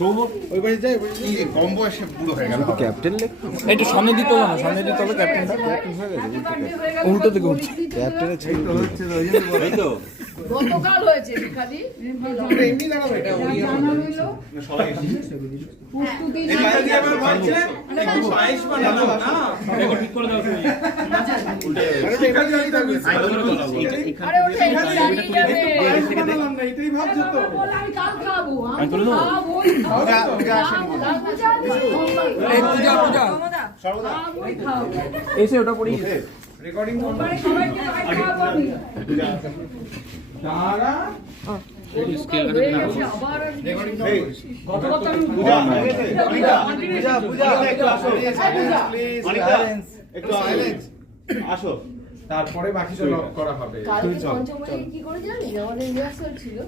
ওই বাড়ি যাই কম বয়সে বুড়ো হয়ে গেল ক্যাপ্টেন লেখ একটু সামনে দিতে হবে না, সামনে দিতে হবে ক্যাপ্টেনটা। ক্যাপ্টেন হয়ে গেছে উল্টো দিকে উঠছে। ক্যাপ্টেনের ছেলে এই তো গতকাল হয়েছে খালি এমনি দাঁড়াবে এটা সবাই প্রস্তুতি ঠিক করে দাও তুমি। আরে ওটা এখানে দাঁড়িয়ে যাবে আমি কাল খাবো আমি খাবো এই পূজা পূজা এসে ওটা পড়ি রেকর্ডিং সবাইকে খাওয়াবো আমি তারা আবার রেকর্ডিং পূজা পূজা পূজা একটু আসো একটু সাইলেন্স আসো তারপরে বাকিটা লক করা হবে কালকে পঞ্চমী কি করে জানিস আমাদের রিহার্সাল ছিল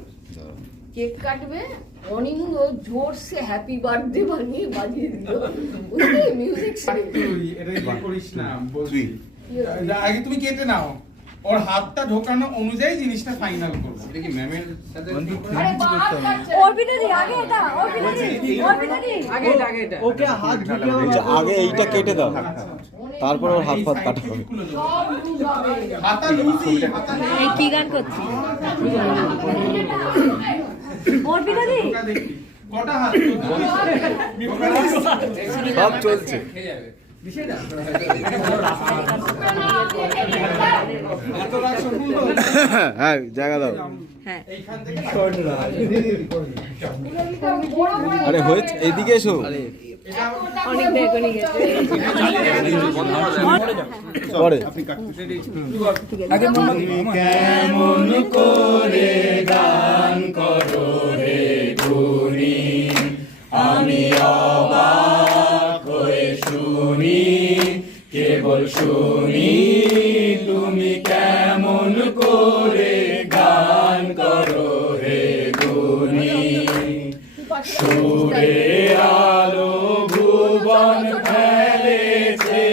কেক কাটবে অনিন্দ জোরসে হ্যাপি বার্থডে বাজিয়ে দিল বুঝলি মিউজিক তুই এটা কি করিস না বলছি আগে তুমি কেটে নাও ওর হাতটা ঢোকানো অনুযায়ী জিনিসটা ফাইনাল করবো এটা কি ম্যামের সাথে আরে বাদ কাটছে অর্পিতা দি আগে এটা অর্পিতা দি ওকে হাত ঢুকে আগে এইটা কেটে দাও তারপর ওর হাত পাত কাটা হবে সব লুজ হবে হাতা লুজি হাতা এই কি গান করছিস অর্পিতা দি ঢোকা দেখি কটা হাত সব চলছে এত রাগ সম্পূর্ণ হ্যাঁ জায়গা দাও এইখান থেকে আরে হয়েছে এইদিকে এসো অনেক বেগুনি গেছে পরে আগে কেমন করে গান করো রে গুণী আমি অবাক হয়ে শুনি কেবল শুনি তুমি কেমন করে গান করো রে গুণী সুরে আলো ভুবন ফেলেছে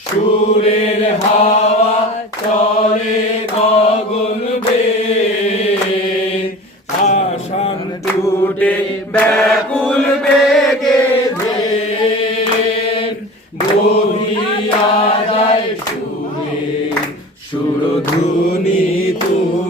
সুরের হাওয়া চলে গগন বেয়ে আসান টুটে ব্যাকুল বেগে বহিয়া যায় সুরে সুরধুনি তুমি